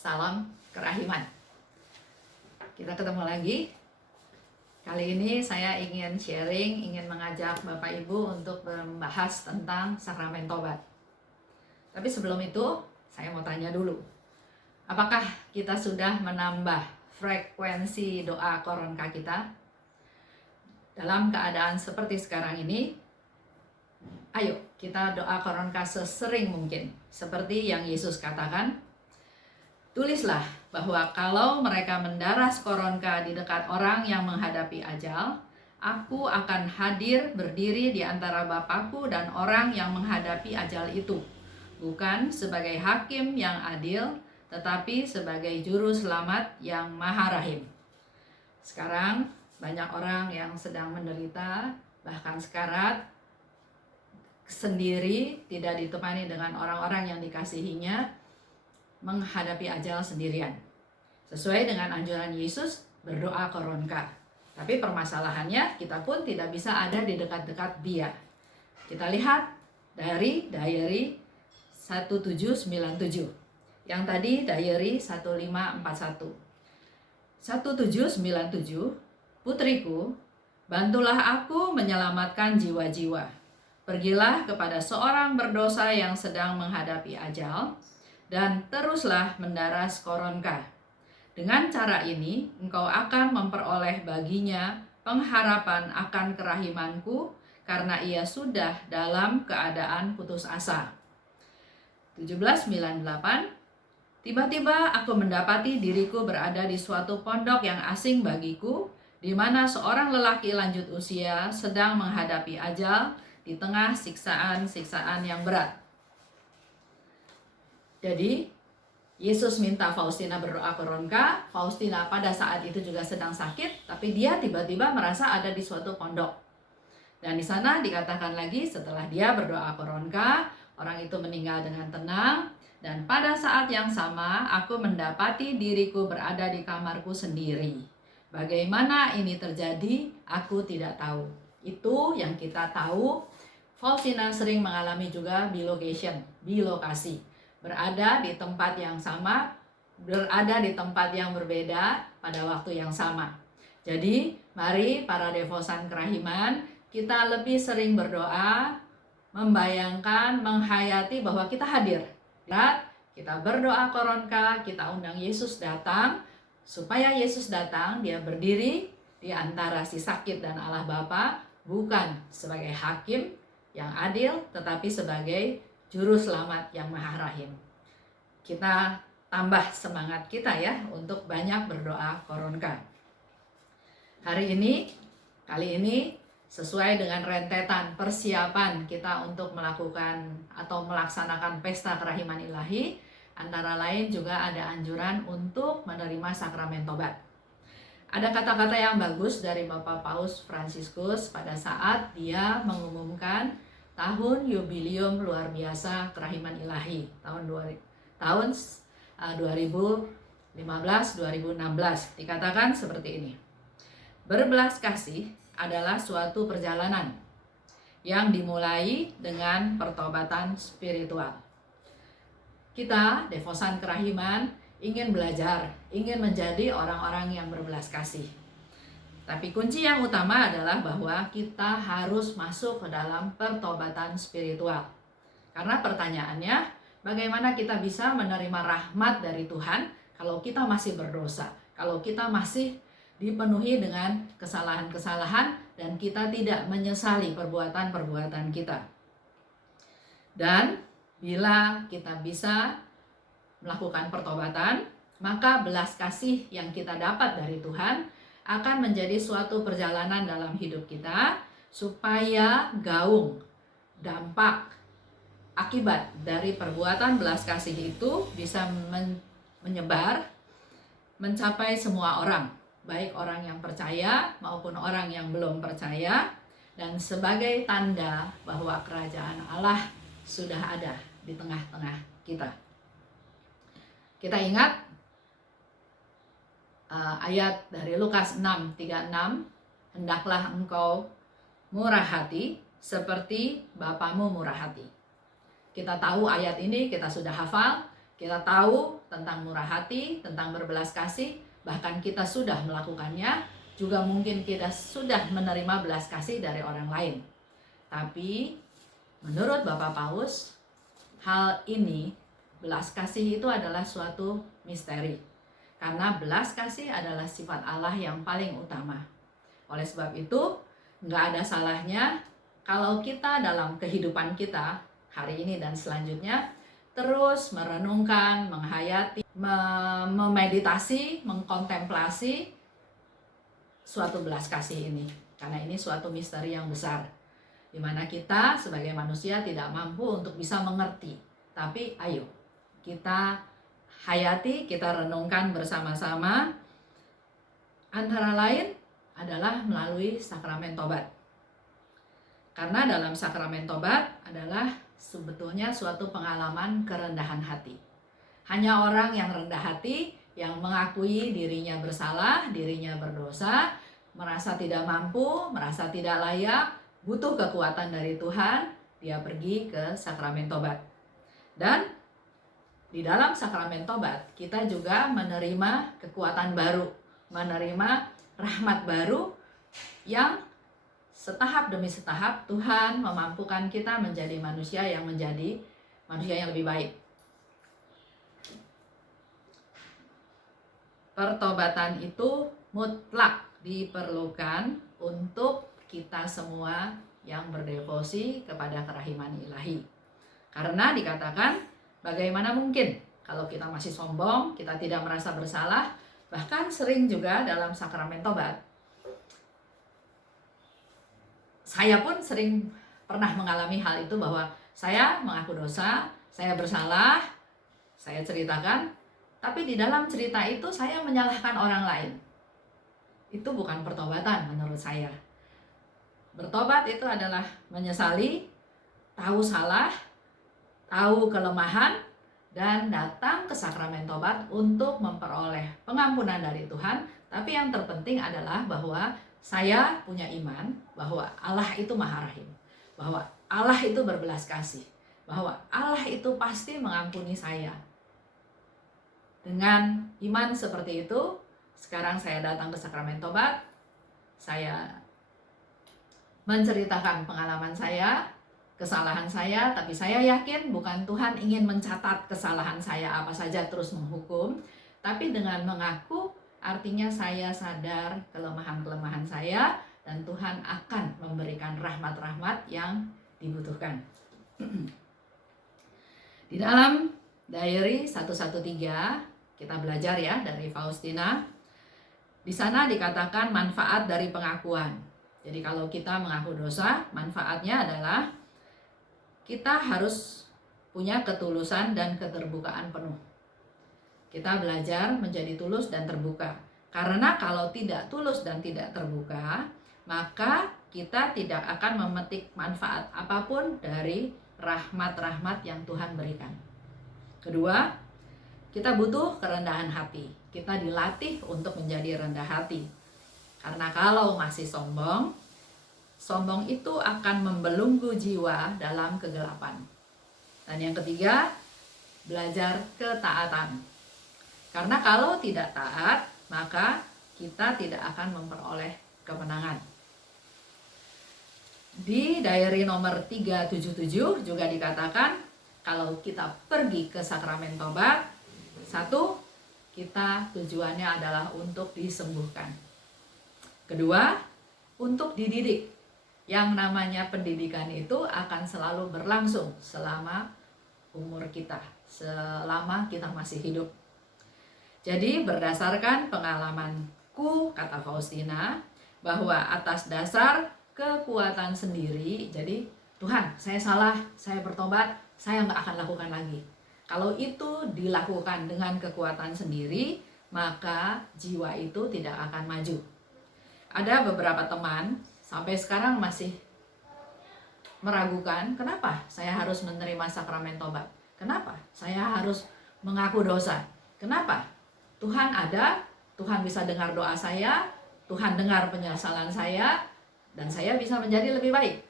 Salam kerahiman. Kita ketemu lagi. Kali ini saya ingin sharing, ingin mengajak Bapak Ibu untuk membahas tentang sakramen tobat. Tapi sebelum itu, saya mau tanya dulu. Apakah kita sudah menambah frekuensi doa koronka kita? Dalam keadaan seperti sekarang ini, ayo kita doa koronka sesering mungkin. Seperti yang Yesus katakan, tulislah bahwa kalau mereka mendaras koronka di dekat orang yang menghadapi ajal, aku akan hadir berdiri di antara Bapakku dan orang yang menghadapi ajal itu, bukan sebagai hakim yang adil, tetapi sebagai juru selamat yang maha rahim. Sekarang banyak orang yang sedang menderita, bahkan sekarat, sendiri, tidak ditemani dengan orang-orang yang dikasihinya, menghadapi ajal sendirian. Sesuai dengan anjuran Yesus, berdoa koronka. Tapi permasalahannya, kita pun tidak bisa ada di dekat-dekat Dia. Kita lihat dari diary 1797. Yang tadi diary 1541. 1797, putriku, bantulah aku menyelamatkan jiwa-jiwa. Pergilah kepada seorang berdosa yang sedang menghadapi ajal, dan teruslah mendaras koronka. Dengan cara ini, engkau akan memperoleh baginya pengharapan akan kerahimanku, karena ia sudah dalam keadaan putus asa. 1798, tiba-tiba aku mendapati diriku berada di suatu pondok yang asing bagiku, di mana seorang lelaki lanjut usia sedang menghadapi ajal di tengah siksaan-siksaan yang berat. Jadi, Yesus minta Faustina berdoa koronka. Faustina pada saat itu juga sedang sakit, tapi dia tiba-tiba merasa ada di suatu pondok. Dan di sana dikatakan lagi, setelah dia berdoa koronka, orang itu meninggal dengan tenang. Dan pada saat yang sama, aku mendapati diriku berada di kamarku sendiri. Bagaimana ini terjadi, aku tidak tahu. Itu yang kita tahu. Faustina sering mengalami juga bilocation, bilokasi. Berada di tempat yang sama, berada di tempat yang berbeda pada waktu yang sama. Jadi, mari para devosan kerahiman, kita lebih sering berdoa, membayangkan, menghayati bahwa kita hadir. Kita berdoa koronka, kita undang Yesus datang, supaya Yesus datang, dia berdiri di antara si sakit dan Allah Bapa, bukan sebagai hakim yang adil, tetapi sebagai Juru Selamat yang maha rahim. Kita tambah semangat kita ya untuk banyak berdoa koronka. Kali ini sesuai dengan rentetan persiapan kita untuk melakukan atau melaksanakan pesta kerahiman ilahi, antara lain juga ada anjuran untuk menerima sakramen tobat. Ada kata-kata yang bagus dari Bapak Paus Fransiskus pada saat dia mengumumkan tahun yubileum luar biasa kerahiman ilahi tahun 2015-2016. Dikatakan seperti ini. Berbelas kasih adalah suatu perjalanan yang dimulai dengan pertobatan spiritual. Kita, devosan kerahiman, ingin belajar, ingin menjadi orang-orang yang berbelas kasih. Tapi kunci yang utama adalah bahwa kita harus masuk ke dalam pertobatan spiritual. Karena pertanyaannya, bagaimana kita bisa menerima rahmat dari Tuhan kalau kita masih berdosa, kalau kita masih dipenuhi dengan kesalahan-kesalahan dan kita tidak menyesali perbuatan-perbuatan kita. Dan bila kita bisa melakukan pertobatan, maka belas kasih yang kita dapat dari Tuhan akan menjadi suatu perjalanan dalam hidup kita, supaya gaung, dampak, akibat dari perbuatan belas kasih itu bisa menyebar, mencapai semua orang, baik orang yang percaya maupun orang yang belum percaya, dan sebagai tanda bahwa kerajaan Allah sudah ada di tengah-tengah kita. Kita ingat ayat dari Lukas 6:36, hendaklah engkau murah hati seperti Bapamu murah hati. Kita tahu ayat ini, kita sudah hafal, Kita tahu tentang murah hati, tentang berbelas kasih, bahkan kita sudah melakukannya, juga mungkin kita sudah menerima belas kasih dari orang lain. Tapi menurut Bapak Paus, hal ini, belas kasih itu adalah suatu misteri. Karena belas kasih adalah sifat Allah yang paling utama. Oleh sebab itu, nggak ada salahnya kalau kita dalam kehidupan kita hari ini dan selanjutnya terus merenungkan, menghayati, memeditasi, mengkontemplasi suatu belas kasih ini. Karena ini suatu misteri yang besar, di mana kita sebagai manusia tidak mampu untuk bisa mengerti. Tapi ayo, kita hayati, kita renungkan bersama-sama. Antara lain adalah melalui sakramen tobat. Karena dalam sakramen tobat adalah sebetulnya suatu pengalaman kerendahan hati. Hanya orang yang rendah hati, yang mengakui dirinya bersalah, dirinya berdosa, merasa tidak mampu, merasa tidak layak, butuh kekuatan dari Tuhan, dia pergi ke sakramen tobat. Dan di dalam sakramen tobat, kita juga menerima kekuatan baru, menerima rahmat baru yang setahap demi setahap Tuhan memampukan kita menjadi manusia yang lebih baik. Pertobatan itu mutlak diperlukan untuk kita semua yang berdevosi kepada kerahiman ilahi. Karena dikatakan, bagaimana mungkin kalau kita masih sombong, kita tidak merasa bersalah, bahkan sering juga dalam sakramen tobat. Saya pun sering pernah mengalami hal itu, bahwa saya mengaku dosa, saya bersalah, saya ceritakan, tapi di dalam cerita itu saya menyalahkan orang lain. Itu bukan pertobatan menurut saya. Bertobat itu adalah menyesali, tahu salah, tahu kelemahan, dan datang ke sakramen tobat untuk memperoleh pengampunan dari Tuhan. Tapi yang terpenting adalah bahwa saya punya iman bahwa Allah itu Maha Rahim, bahwa Allah itu berbelas kasih, bahwa Allah itu pasti mengampuni saya. Dengan iman seperti itu, sekarang saya datang ke sakramen tobat, saya menceritakan pengalaman saya, kesalahan saya, tapi saya yakin bukan Tuhan ingin mencatat kesalahan saya apa saja terus menghukum, tapi dengan mengaku artinya saya sadar kelemahan-kelemahan saya, dan Tuhan akan memberikan rahmat-rahmat yang dibutuhkan. Di dalam diary 113 kita belajar ya dari Faustina. Di sana dikatakan manfaat dari pengakuan. Jadi kalau kita mengaku dosa, manfaatnya adalah kita harus punya ketulusan dan keterbukaan penuh. Kita belajar menjadi tulus dan terbuka. Karena kalau tidak tulus dan tidak terbuka, maka kita tidak akan memetik manfaat apapun dari rahmat-rahmat yang Tuhan berikan. Kedua, kita butuh kerendahan hati. Kita dilatih untuk menjadi rendah hati. Karena kalau masih sombong, sombong itu akan membelenggu jiwa dalam kegelapan. Dan yang ketiga, belajar ketaatan. Karena kalau tidak taat, maka kita tidak akan memperoleh kemenangan. Di diary nomor 377 juga dikatakan, kalau kita pergi ke sakramen tobat, satu, kita tujuannya adalah untuk disembuhkan. Kedua, untuk dididik. Yang namanya pendidikan itu akan selalu berlangsung selama umur kita, selama kita masih hidup. Jadi berdasarkan pengalamanku, kata Faustina, bahwa atas dasar kekuatan sendiri, jadi Tuhan, saya salah, saya bertobat, saya nggak akan lakukan lagi. Kalau itu dilakukan dengan kekuatan sendiri, maka jiwa itu tidak akan maju. Ada beberapa teman sampai sekarang masih meragukan, kenapa saya harus menerima sakramen tobat? Kenapa saya harus mengaku dosa? Kenapa? Tuhan ada, Tuhan bisa dengar doa saya, Tuhan dengar penyesalan saya, dan saya bisa menjadi lebih baik.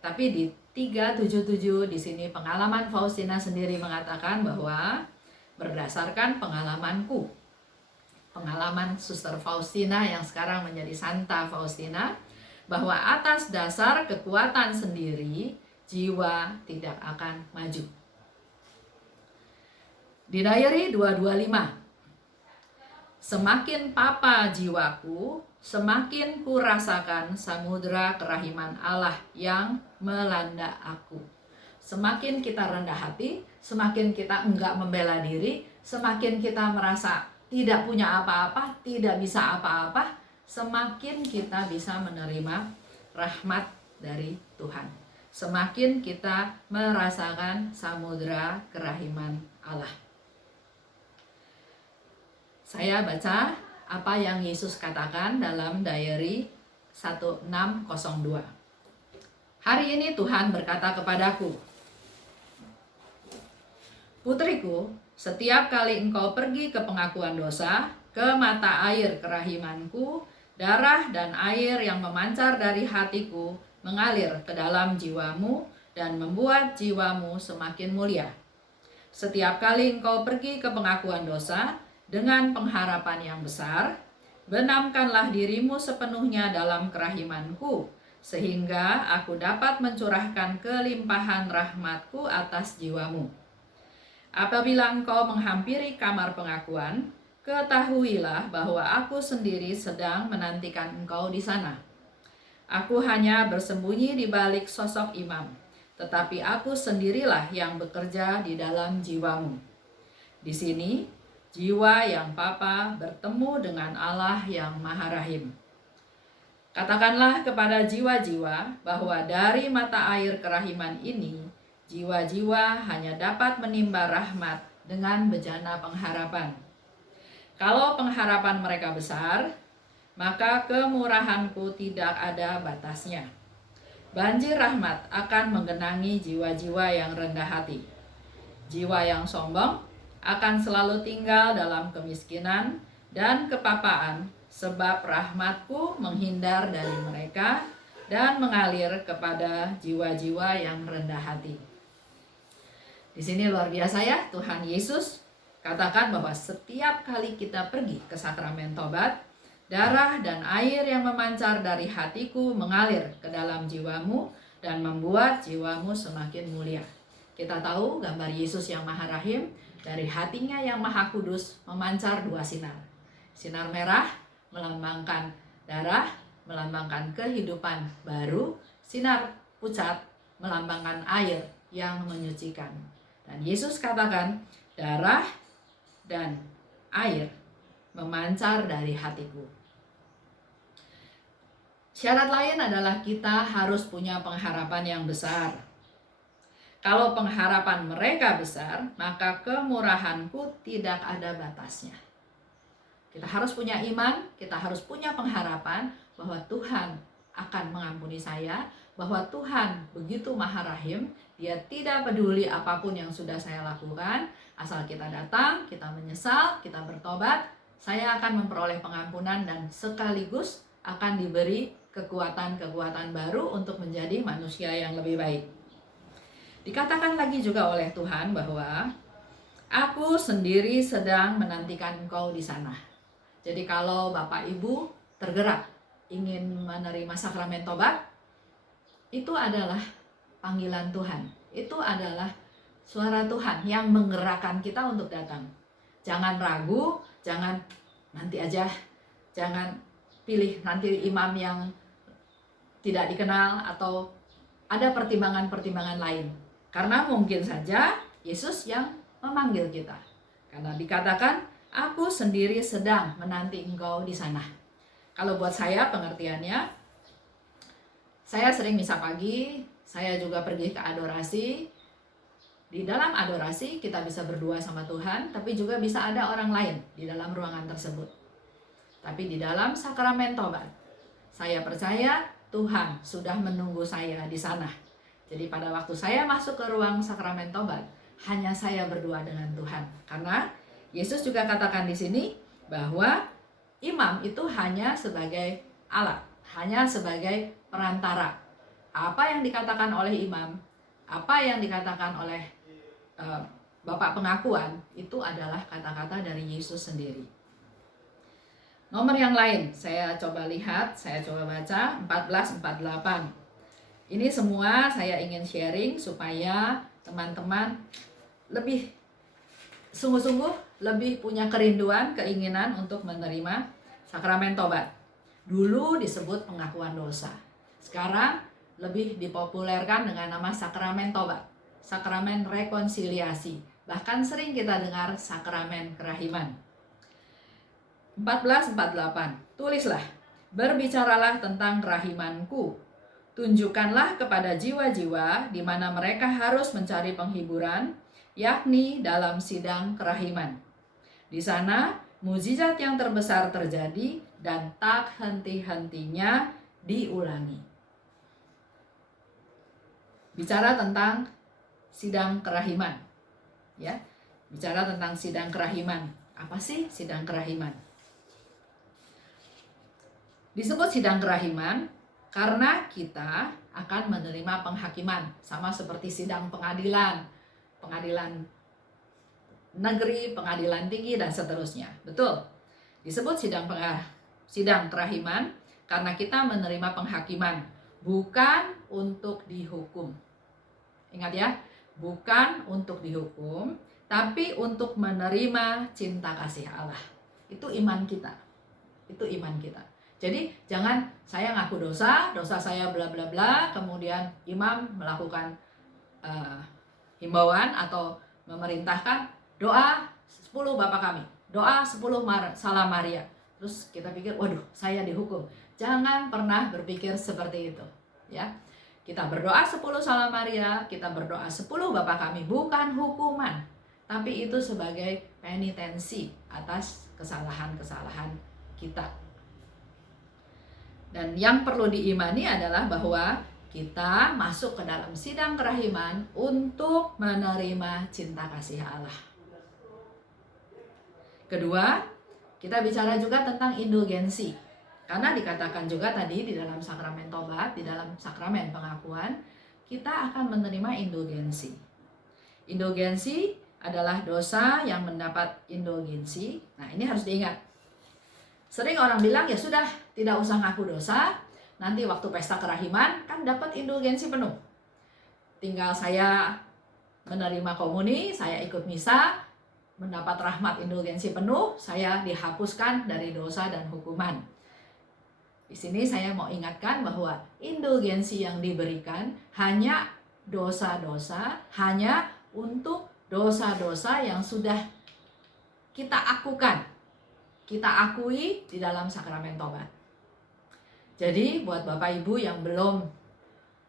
Tapi di 3:7-7 di sini pengalaman Faustina sendiri mengatakan bahwa berdasarkan pengalamanku, pengalaman Suster Faustina yang sekarang menjadi Santa Faustina, bahwa atas dasar kekuatan sendiri jiwa tidak akan maju. Di diary 225, semakin papa jiwaku, semakin kurasakan samudera kerahiman Allah yang melanda aku. Semakin kita rendah hati, semakin kita enggak membela diri, semakin kita merasa tidak punya apa-apa, tidak bisa apa-apa, semakin kita bisa menerima rahmat dari Tuhan. Semakin kita merasakan samudera kerahiman Allah. Saya baca apa yang Yesus katakan dalam diary 1602. Hari ini Tuhan berkata kepadaku, putriku, setiap kali engkau pergi ke pengakuan dosa, ke mata air kerahimanku, darah dan air yang memancar dari hatiku mengalir ke dalam jiwamu dan membuat jiwamu semakin mulia. Setiap kali engkau pergi ke pengakuan dosa, dengan pengharapan yang besar, benamkanlah dirimu sepenuhnya dalam kerahimanku, sehingga aku dapat mencurahkan kelimpahan rahmatku atas jiwamu. Apabila engkau menghampiri kamar pengakuan, ketahuilah bahwa aku sendiri sedang menantikan engkau di sana. Aku hanya bersembunyi di balik sosok imam, tetapi aku sendirilah yang bekerja di dalam jiwamu. Di sini, jiwa yang papa bertemu dengan Allah yang Maha Rahim. Katakanlah kepada jiwa-jiwa bahwa dari mata air kerahiman ini, jiwa-jiwa hanya dapat menimba rahmat dengan bejana pengharapan. Kalau pengharapan mereka besar, maka kemurahanku tidak ada batasnya. Banjir rahmat akan menggenangi jiwa-jiwa yang rendah hati. Jiwa yang sombong akan selalu tinggal dalam kemiskinan dan kepapaan, sebab rahmatku menghindar dari mereka dan mengalir kepada jiwa-jiwa yang rendah hati. Di sini luar biasa ya, Tuhan Yesus katakan bahwa setiap kali kita pergi ke sakramen tobat, darah dan air yang memancar dari hatiku mengalir ke dalam jiwamu dan membuat jiwamu semakin mulia. Kita tahu gambar Yesus yang Maha Rahim, dari hatinya yang Maha Kudus memancar dua sinar. Sinar merah melambangkan darah, melambangkan kehidupan baru. Sinar pucat melambangkan air yang menyucikan. Dan Yesus katakan, darah dan air memancar dari hatiku. Syarat lain adalah kita harus punya pengharapan yang besar. Kalau pengharapan mereka besar, maka kemurahanku tidak ada batasnya. Kita harus punya iman, kita harus punya pengharapan bahwa Tuhan akan mengampuni saya, bahwa Tuhan begitu Maha Rahim, Dia tidak peduli apapun yang sudah saya lakukan, asal kita datang, kita menyesal, kita bertobat, saya akan memperoleh pengampunan dan sekaligus akan diberi kekuatan-kekuatan baru untuk menjadi manusia yang lebih baik. Dikatakan lagi juga oleh Tuhan bahwa aku sendiri sedang menantikan engkau di sana. Jadi kalau Bapak Ibu tergerak ingin menerima sakramen tobat, itu adalah panggilan Tuhan. Itu adalah suara Tuhan yang menggerakkan kita untuk datang. Jangan ragu, jangan nanti aja, jangan pilih nanti imam yang tidak dikenal atau ada pertimbangan-pertimbangan lain. Karena mungkin saja Yesus yang memanggil kita. Karena dikatakan, aku sendiri sedang menanti engkau di sana. Kalau buat saya pengertiannya, saya sering misa pagi, saya juga pergi ke adorasi. Di dalam adorasi kita bisa berdua sama Tuhan, tapi juga bisa ada orang lain di dalam ruangan tersebut. Tapi di dalam sakramen tobat, saya percaya Tuhan sudah menunggu saya di sana. Jadi pada waktu saya masuk ke ruang sakramen tobat, hanya saya berdua dengan Tuhan. Karena Yesus juga katakan di sini bahwa imam itu hanya sebagai alat, hanya sebagai perantara. Apa yang dikatakan oleh imam Apa yang dikatakan oleh Bapak pengakuan itu adalah kata-kata dari Yesus sendiri. Nomor yang lain, saya coba lihat, saya coba baca 14:48. Ini semua saya ingin sharing supaya teman-teman lebih sungguh-sungguh lebih punya kerinduan, keinginan untuk menerima sakramen tobat. Dulu disebut pengakuan dosa. Sekarang lebih dipopulerkan dengan nama sakramen tobat, sakramen rekonsiliasi. Bahkan sering kita dengar sakramen kerahiman. 14:48. Tulislah, berbicaralah tentang kerahimanku. Tunjukkanlah kepada jiwa-jiwa di mana mereka harus mencari penghiburan, yakni dalam sidang kerahiman. Di sana, mukjizat yang terbesar terjadi dan tak henti-hentinya diulangi. Bicara tentang sidang kerahiman. Ya, bicara tentang sidang kerahiman. Apa sih sidang kerahiman? Disebut sidang kerahiman karena kita akan menerima penghakiman, sama seperti sidang pengadilan, pengadilan negeri, pengadilan tinggi, dan seterusnya. Betul. Disebut sidang kerahiman karena kita menerima penghakiman, bukan untuk dihukum. Ingat ya, bukan untuk dihukum, tapi untuk menerima cinta kasih Allah. Itu iman kita. Itu iman kita. Jadi jangan saya ngaku dosa saya bla bla bla, kemudian imam melakukan himbauan atau memerintahkan doa 10 Bapa kami, doa 10 Salam Maria. Terus kita pikir, waduh, saya dihukum. Jangan pernah berpikir seperti itu, ya. Kita berdoa 10 Salam Maria, kita berdoa 10 Bapa kami, bukan hukuman, tapi itu sebagai penitensi atas kesalahan-kesalahan kita. Dan yang perlu diimani adalah bahwa kita masuk ke dalam sidang kerahiman untuk menerima cinta kasih Allah. Kedua, kita bicara juga tentang indulgensi. Karena dikatakan juga tadi di dalam sakramen tobat, di dalam sakramen pengakuan, kita akan menerima indulgensi. Indulgensi adalah dosa yang mendapat indulgensi. Nah, ini harus diingat. Sering orang bilang, ya sudah, tidak usah ngaku dosa, nanti waktu pesta kerahiman kan dapat indulgensi penuh. Tinggal saya menerima komuni, saya ikut misa, mendapat rahmat indulgensi penuh, saya dihapuskan dari dosa dan hukuman. Di sini saya mau ingatkan bahwa indulgensi yang diberikan hanya dosa-dosa, hanya untuk dosa-dosa yang sudah kita akukan, kita akui di dalam sakramen tobat. Jadi buat Bapak Ibu yang belum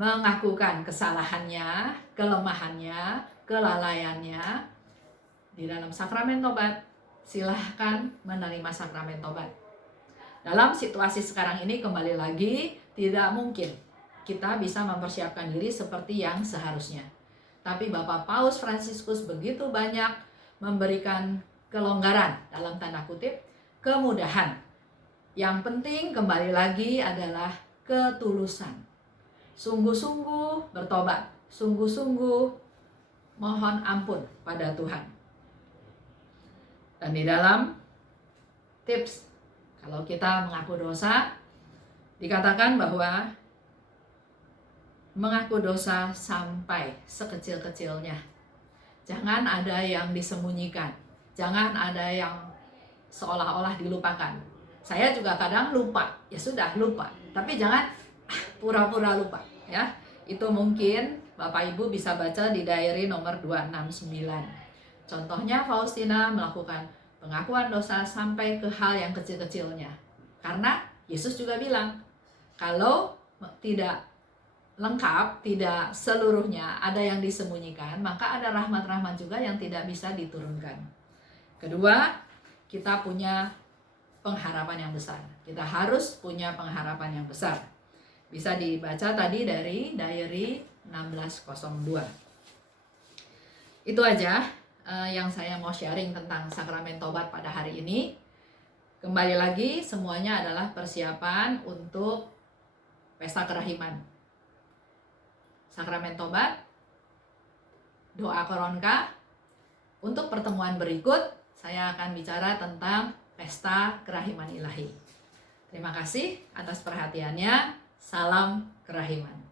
mengakukan kesalahannya, kelemahannya, kelalaiannya di dalam sakramen tobat, silahkan menerima sakramen tobat. Dalam situasi sekarang ini kembali lagi, tidak mungkin kita bisa mempersiapkan diri seperti yang seharusnya. Tapi Bapak Paus Fransiskus begitu banyak memberikan kelonggaran, dalam tanda kutip, kemudahan. Yang penting kembali lagi adalah ketulusan. Sungguh-sungguh bertobat, sungguh-sungguh mohon ampun pada Tuhan. Dan di dalam tips, kalau kita mengaku dosa, dikatakan bahwa mengaku dosa sampai sekecil-kecilnya. Jangan ada yang disembunyikan. Jangan ada yang seolah-olah dilupakan. Saya juga kadang lupa. Ya sudah, lupa. Tapi jangan pura-pura lupa, ya. Itu mungkin Bapak Ibu bisa baca di diary nomor 269. Contohnya Faustina melakukan pengakuan dosa sampai ke hal yang kecil-kecilnya. Karena Yesus juga bilang, kalau tidak lengkap, tidak seluruhnya ada yang disembunyikan, maka ada rahmat-rahmat juga yang tidak bisa diturunkan. Kedua, kita punya pengharapan yang besar. Kita harus punya pengharapan yang besar. Bisa dibaca tadi dari diary 1602. Itu aja yang saya mau sharing tentang sakramen tobat pada hari ini. Kembali lagi, semuanya adalah persiapan untuk pesta kerahiman. Sakramen tobat doa Koronka. Untuk pertemuan berikut, saya akan bicara tentang pesta kerahiman ilahi. Terima kasih atas perhatiannya. Salam kerahiman.